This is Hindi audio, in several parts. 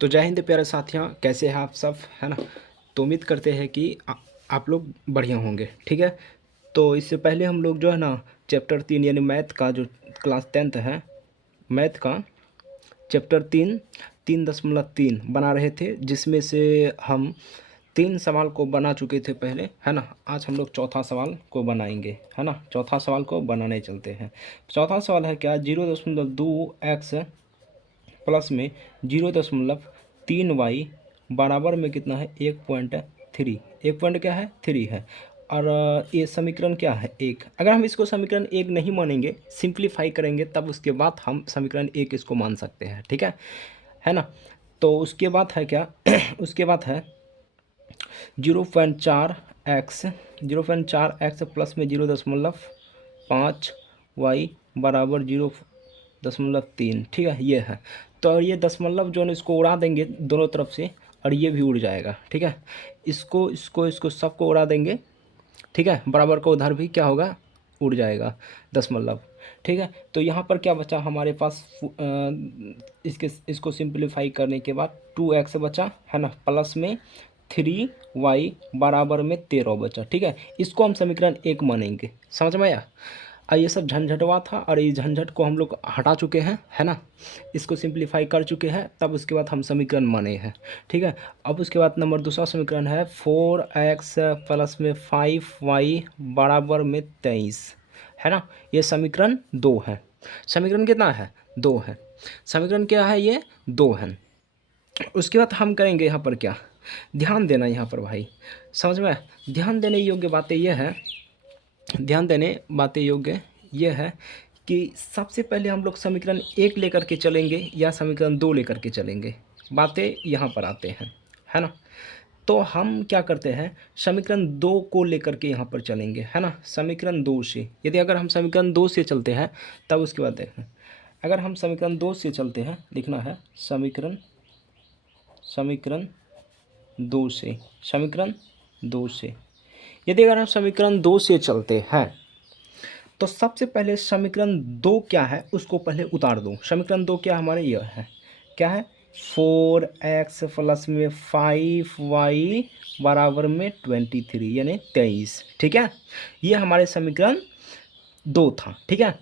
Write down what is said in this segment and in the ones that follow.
तो जय हिंद प्यारे साथियों, कैसे हैं आप सब, है ना। तो उम्मीद करते हैं कि आप लोग बढ़िया होंगे। ठीक है। तो इससे पहले हम लोग जो है ना चैप्टर 3 यानी मैथ का जो क्लास 10th है, मैथ का चैप्टर 3.3 बना रहे थे, जिसमें से हम 3 सवाल को बना चुके थे पहले, है ना। आज हम लोग चौथा सवाल को बनाएंगे, है ना। चौथा सवाल को बनाने चलते हैं। चौथा सवाल है क्या, 0.2x प्लस में 0.3y बराबर में कितना है 1.3। 1 पॉइंट क्या है 3 है। और ये समीकरण क्या है 1। अगर हम इसको समीकरण 1 नहीं मानेंगे, सिंप्लीफाई करेंगे, तब उसके बाद हम समीकरण 1 इसको मान सकते हैं। ठीक है ना। तो उसके बाद है क्या उसके बाद है 0.4x 0.4x प्लस में 0.5y बराबर 0.3। ठीक है, ये है। तो ये दशमलव जो है इसको उड़ा देंगे दोनों तरफ से, और ये भी उड़ जाएगा। ठीक है, इसको सबको उड़ा देंगे। ठीक है, बराबर का उधर भी क्या होगा, उड़ जाएगा दशमलव। ठीक है, तो यहाँ पर क्या बचा हमारे पास, इसको सिंप्लीफाई करने के बाद 2x बचा, है ना, प्लस में 3y बराबर में 13 बचा। ठीक है, इसको हम समीकरण 1 मानेंगे। समझ में आया। ये सब झंझटवा था, और ये झंझट को हम लोग हटा चुके हैं, है ना। इसको सिंप्लीफाई कर चुके हैं, तब उसके बाद हम समीकरण माने हैं। ठीक है, अब उसके बाद नंबर दूसरा समीकरण है 4x प्लस में 5y बराबर में 23, है ना। ये समीकरण 2 है। समीकरण कितना है 2 है। समीकरण क्या है, ये 2 है। उसके बाद हम करेंगे यहाँ पर क्या, ध्यान देना यहाँ पर भाई, समझ में। ध्यान देने योग्य बातें यह है, ध्यान देने बातें योग्य ये है कि सबसे पहले हम लोग समीकरण 1 लेकर के चलेंगे या समीकरण 2 लेकर के चलेंगे, बातें यहाँ पर आते हैं, है ना। तो हम क्या करते हैं, समीकरण 2 को लेकर के यहाँ पर चलेंगे, है ना। समीकरण 2 से, यदि अगर हम समीकरण 2 से चलते हैं, तब उसके बाद देखें, अगर हम समीकरण 2 से चलते हैं, लिखना है समीकरण 2 से, समीकरण 2 से। यदि अगर हम समीकरण 2 से चलते हैं, तो सबसे पहले समीकरण 2 क्या है उसको पहले उतार दो। समीकरण 2 क्या हमारे यह है, क्या है 4x प्लस में 5y बराबर में 23 यानी 23। ठीक है, ये हमारे समीकरण 2 था। ठीक है,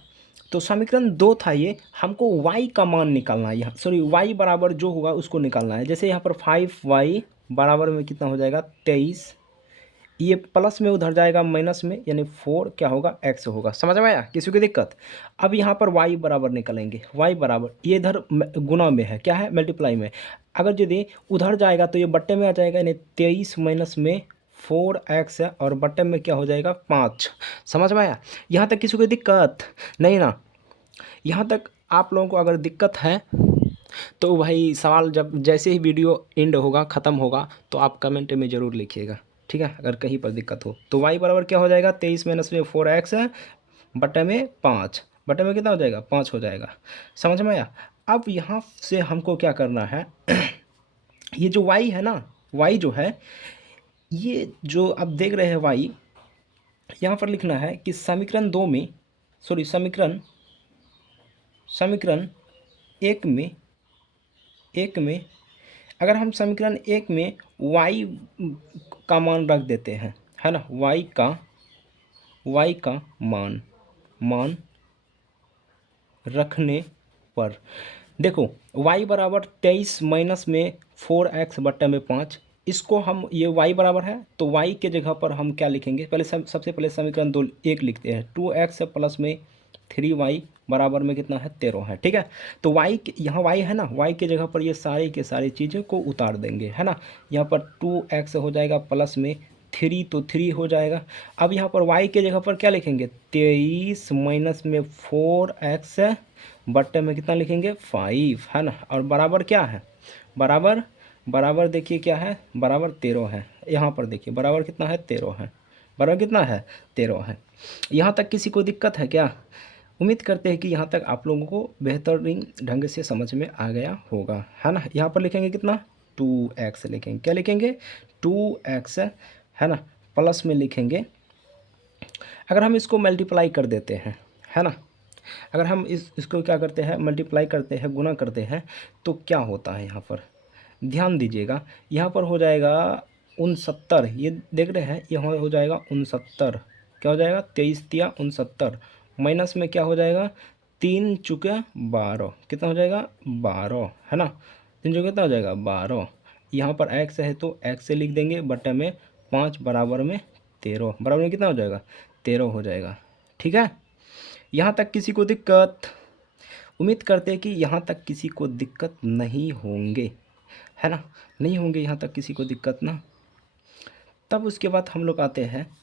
तो समीकरण 2 था ये, हमको y का मान निकालना है। यहाँ सॉरी, y बराबर जो होगा उसको निकालना है। जैसे यहाँ पर 5y बराबर में कितना हो जाएगा 23, ये प्लस में उधर जाएगा माइनस में, यानी 4 क्या होगा x होगा। समझ में आया, किसी की दिक्कत। अब यहाँ पर y बराबर निकलेंगे, y बराबर ये इधर गुना में है, क्या है मल्टीप्लाई में। अगर यदि उधर जाएगा तो ये बट्टे में आ जाएगा, यानी 23 माइनस में 4x है, और बट्टे में क्या हो जाएगा 5। समझ में आया, यहाँ तक किसी को दिक्कत नहीं ना। यहाँ तक आप लोगों को अगर दिक्कत है तो भाई सवाल जब जैसे ही वीडियो एंड होगा, ख़त्म होगा, तो आप कमेंट में ज़रूर लिखिएगा। ठीक है, अगर कहीं पर दिक्कत हो तो y बराबर क्या हो जाएगा 23 माइनस में 4x है, बटे में 5, बटे में कितना हो जाएगा 5 हो जाएगा। समझ में आया। अब यहाँ से हमको क्या करना है ये जो y है ना, y जो है, ये जो आप देख रहे हैं y, यहाँ पर लिखना है कि समीकरण 2 में, सॉरी समीकरण एक में अगर हम समीकरण 1 में y का मान रख देते हैं, है ना, y का मान रखने पर देखो y बराबर 23 माइनस में 4x बट्टे में 5, इसको हम, ये y बराबर है तो y के जगह पर हम क्या लिखेंगे, पहले सबसे पहले समीकरण 2 1 लिखते हैं। 2x प्लस में 3y बराबर में कितना है 13 है। ठीक है, तो y यहाँ y है ना, y के जगह पर ये सारी के सारी चीज़ों को उतार देंगे, है ना। यहाँ पर 2x हो जाएगा प्लस में 3 तो 3 हो जाएगा। अब यहाँ पर y के जगह पर क्या लिखेंगे 23 माइनस में 4x बट्टे में कितना लिखेंगे 5, है ना। और बराबर क्या है, बराबर देखिए क्या है, बराबर 13 है। यहाँ पर देखिए बराबर कितना है 13 है, बराबर कितना है 13 है। यहाँ तक किसी को दिक्कत है क्या। उम्मीद करते हैं कि यहाँ तक आप लोगों को बेहतरीन ढंग से समझ में आ गया होगा, है ना। यहाँ पर लिखेंगे कितना 2x लिखेंगे, क्या लिखेंगे 2x, है ना, प्लस में लिखेंगे। अगर हम इसको मल्टीप्लाई कर देते हैं, है ना, अगर हम इसको क्या करते हैं मल्टीप्लाई करते हैं, गुना करते हैं, तो क्या होता है यहाँ पर ध्यान दीजिएगा, यहाँ पर हो जाएगा 69, ये देख रहे हैं, यहाँ हो जाएगा 69, क्या हो जाएगा 23 तिया 69, माइनस में क्या हो जाएगा 3 चुके 12, कितना हो जाएगा 12, है ना, 3 चुके कितना हो जाएगा 12। यहाँ पर x है तो x से लिख देंगे, बटे में 5 बराबर में 13, बराबर में कितना हो जाएगा 13 हो जाएगा। ठीक है, यहाँ तक किसी को दिक्कत? उम्मीद करते हैं कि यहाँ तक किसी को दिक्कत नहीं होंगे, है ना, नहीं होंगे यहाँ तक किसी को दिक्कत ना। तब उसके बाद हम लोग आते हैं,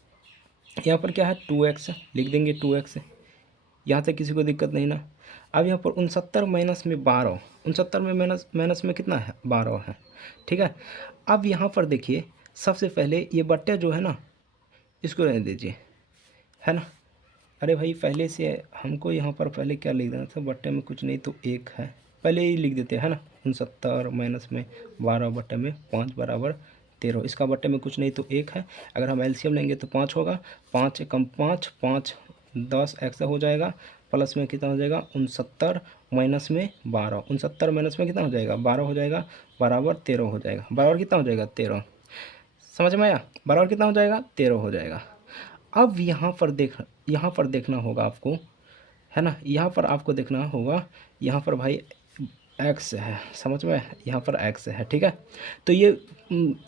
यहाँ पर क्या है 2x लिख देंगे, 2x, यहाँ तक किसी को दिक्कत नहीं ना। अब यहाँ पर 69 माइनस में 12, 69 में माइनस माइनस में कितना है 12 है। ठीक है, अब यहाँ पर देखिए, सबसे पहले ये बट्टे जो है ना, इसको रहने दीजिए, है ना। अरे भाई पहले से हमको यहाँ पर पहले क्या लिख देना था, बट्टे में कुछ नहीं तो 1 है, पहले ही लिख देते हैं ना। 69 माइनस में 12 बट्टे में 5 बराबर 13, इसका बट्टे में कुछ नहीं तो 1 है। अगर हम एलसीएम लेंगे तो 5 होगा, 5 कम 5 5 10 एक्स हो जाएगा, प्लस में कितना हो जाएगा 69 माइनस में 12, 69 माइनस में कितना हो जाएगा 12 हो जाएगा, बराबर 13 हो जाएगा, बराबर कितना हो जाएगा 13, समझ में आया, बराबर कितना हो जाएगा 13 हो जाएगा। अब यहाँ पर देखना होगा आपको, है ना, यहाँ पर आपको देखना होगा, यहाँ पर भाई x है, समझ में, यहाँ पर x है। ठीक है, तो ये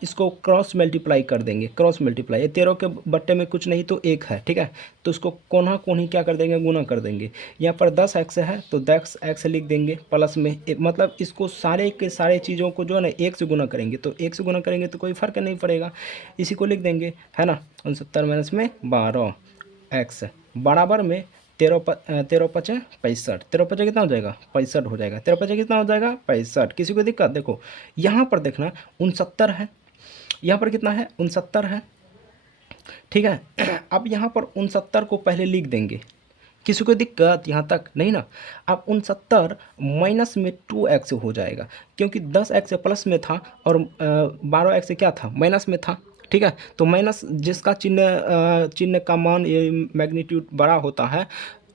इसको क्रॉस मल्टीप्लाई कर देंगे, क्रॉस मल्टीप्लाई, ये 13 के बट्टे में कुछ नहीं तो 1 है। ठीक है, तो इसको कोना कोनी क्या कर देंगे, गुना कर देंगे। यहाँ पर 10x है तो 10x लिख देंगे, प्लस में मतलब इसको सारे के सारे चीज़ों को जो है ना 1 से गुना करेंगे, तो 1 से गुना करेंगे तो कोई फ़र्क नहीं पड़ेगा, इसी को लिख देंगे, है ना। 69 माइनस में 12 x बराबर में 13 पचे 65, 13 पचे कितना हो जाएगा 65 हो जाएगा, 13 पचे कितना हो जाएगा 65। किसी को दिक्कत? देखो यहाँ पर देखना 69 है, यहाँ पर कितना है 69 है। ठीक है, अब यहाँ पर 69 को पहले लिख देंगे, किसी को दिक्कत यहाँ तक नहीं ना। अब 69 माइनस में 2x हो जाएगा, क्योंकि 10x प्लस में था और 12x क्या था माइनस में था। ठीक है, तो माइनस जिसका चिन्ह का मान ये मैग्नीट्यूड बड़ा होता है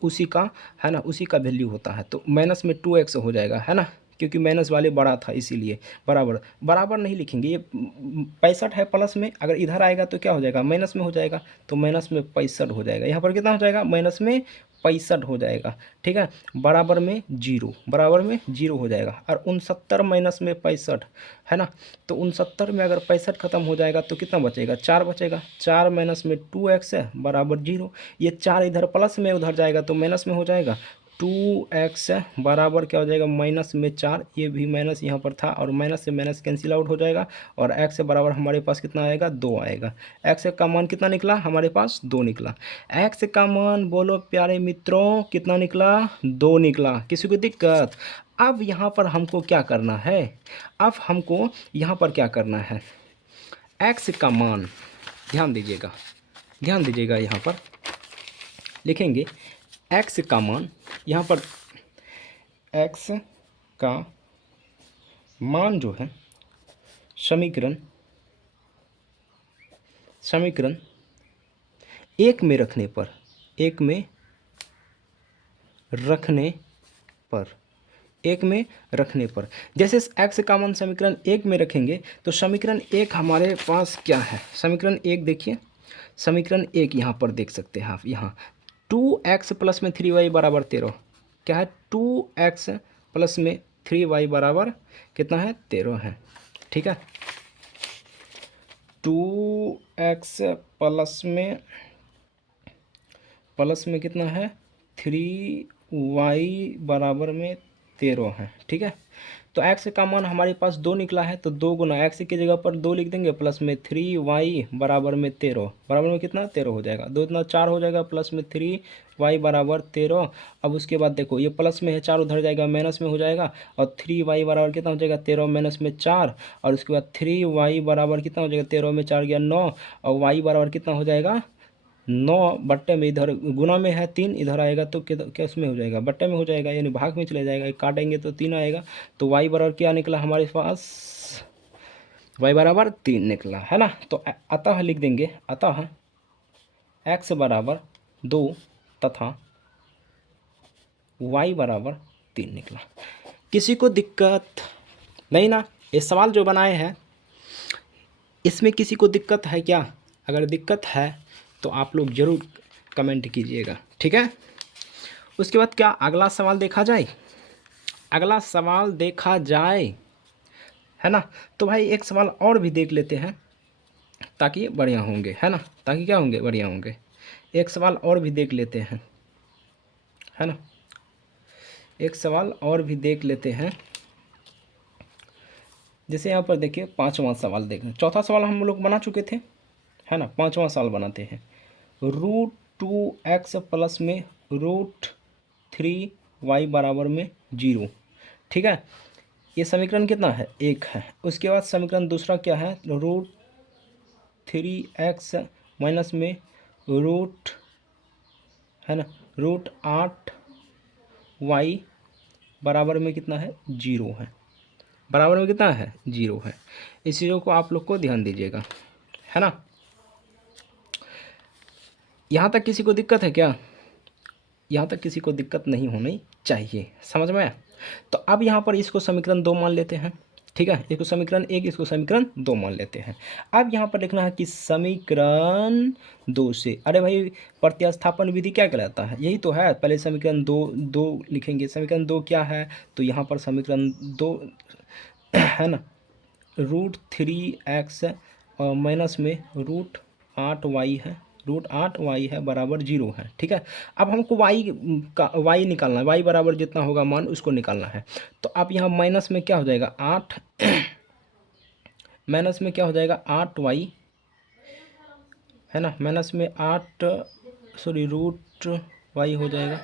उसी का, है ना, उसी का वैल्यू होता है, तो माइनस में 2x हो जाएगा, है ना, क्योंकि माइनस वाले बड़ा था इसीलिए। बराबर बराबर नहीं लिखेंगे, ये 65 है प्लस में, अगर इधर आएगा तो क्या हो जाएगा माइनस में हो जाएगा, तो माइनस में 65 हो जाएगा। यहाँ पर कितना हो जाएगा माइनस में 65 हो जाएगा। ठीक है, बराबर में 0, बराबर में 0 हो जाएगा। और 69 माइनस में 65, है ना, तो 69 में अगर 65 खत्म हो जाएगा तो कितना बचेगा 4 बचेगा, 4 माइनस में 2x है बराबर 0, ये 4 इधर प्लस में उधर जाएगा तो माइनस में हो जाएगा, 2x बराबर क्या हो जाएगा माइनस में 4, ये भी माइनस यहाँ पर था और माइनस से माइनस कैंसिल आउट हो जाएगा, और x बराबर हमारे पास कितना आएगा 2 आएगा। x का मान कितना निकला हमारे पास 2 निकला। x का मान बोलो प्यारे मित्रों कितना निकला 2 निकला। किसी को दिक्कत? अब यहाँ पर हमको क्या करना है, अब हमको यहाँ पर क्या करना है, x का मान ध्यान दीजिएगा, ध्यान दीजिएगा, यहाँ पर लिखेंगे x का मान, यहाँ पर x का मान जो है समीकरण एक में रखने पर, एक में रखने पर जैसे x का मान समीकरण एक में रखेंगे तो समीकरण एक हमारे पास क्या है, समीकरण एक देखिए, समीकरण एक यहाँ पर देख सकते हैं आप, यहाँ 2x प्लस में 3y बराबर 13, क्या है 2x प्लस में 3y बराबर कितना है 13 है। ठीक है, 2x प्लस में कितना है 3y बराबर में 13 है। ठीक है, तो x का मान हमारे पास 2 निकला है, तो 2 गुना x की जगह पर 2 लिख देंगे, प्लस में 3y बराबर में 13, बराबर में कितना 13 हो जाएगा, 2 इतना 4 हो जाएगा, प्लस में 3y बराबर 13। अब उसके बाद देखो ये प्लस में है 4 उधर जाएगा माइनस में हो जाएगा, और 3y बराबर कितना हो जाएगा 13 माइनस में 4, और उसके बाद 3y बराबर कितना हो जाएगा 13 में 4 गया 9, और y बराबर कितना हो जाएगा 9 बट्टे में, इधर गुना में है 3, इधर आएगा तो क्या उसमें हो जाएगा बट्टे में हो जाएगा, यानी भाग में चले जाएगा, काटेंगे तो 3 आएगा, तो y बराबर क्या निकला हमारे पास, y बराबर 3 निकला, है ना। तो अतः लिख देंगे, अतः x बराबर 2 तथा y बराबर 3 निकला। किसी को दिक्कत नहीं ना? ये सवाल जो बनाए हैं इसमें किसी को दिक्कत है क्या? अगर दिक्कत है तो आप लोग ज़रूर कमेंट कीजिएगा, ठीक है। उसके बाद क्या अगला सवाल देखा जाए? अगला सवाल देखा जाए, है ना। तो भाई एक सवाल और भी देख लेते हैं ताकि बढ़िया होंगे, है ना, ताकि क्या होंगे, बढ़िया होंगे। एक सवाल और भी देख लेते हैं, है ना, एक सवाल और भी देख लेते हैं। जैसे यहाँ पर देखिए 5वां सवाल देख लें। चौथा सवाल हम लोग बना चुके थे, है ना। 5वां सवाल बनाते हैं। √2x प्लस में √3y बराबर में 0, ठीक है। ये समीकरण कितना है? 1 है। उसके बाद समीकरण दूसरा क्या है? √3x माइनस में रूट, है ना, √8y बराबर में कितना है? 0 है। बराबर में कितना है? 0 है। इस चीज़ों को आप लोग को ध्यान दीजिएगा, है ना। यहाँ तक किसी को दिक्कत है क्या? यहाँ तक किसी को दिक्कत नहीं होनी चाहिए, समझ में आया। तो अब यहाँ पर इसको समीकरण 2 मान लेते हैं, ठीक है। इसको समीकरण 1, इसको समीकरण 2 मान लेते हैं। अब यहाँ पर लिखना है कि समीकरण 2 से, अरे भाई प्रतिस्थापन विधि क्या कहलाता है? यही तो है। पहले समीकरण 2 लिखेंगे। समीकरण 2 क्या है? तो यहाँ पर समीकरण 2 है ना, √3x और माइनस में √8y है, √8y है बराबर 0 है, ठीक है। अब हमको y निकालना है। y बराबर जितना होगा मान उसको निकालना है। तो अब यहाँ माइनस में क्या हो जाएगा? 8 माइनस में क्या हो जाएगा? 8y, है ना, माइनस में 8 सॉरी √y हो जाएगा,